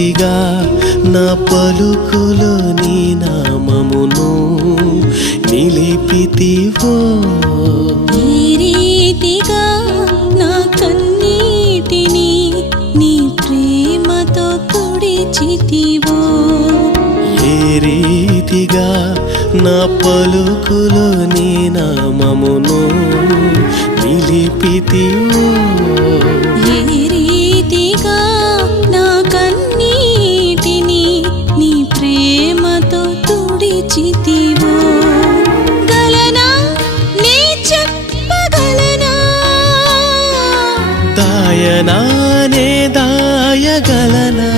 రీతిగా నా పలుకులో నీ నామమును నిలిపితివో, ఈ రీతిగా నా కన్నీటిని నీ ప్రేమతో తుడిచితివో, ఏ రీతిగా నా పలుకులో నీ నామమును నిలిపితివో, ఏ రీతిగా నా కన్నీటిని నీ ప్రేమతో తుడిచితివో. గలనా నీ చెప్పగలనా, దాయనా నే దాయగలనా,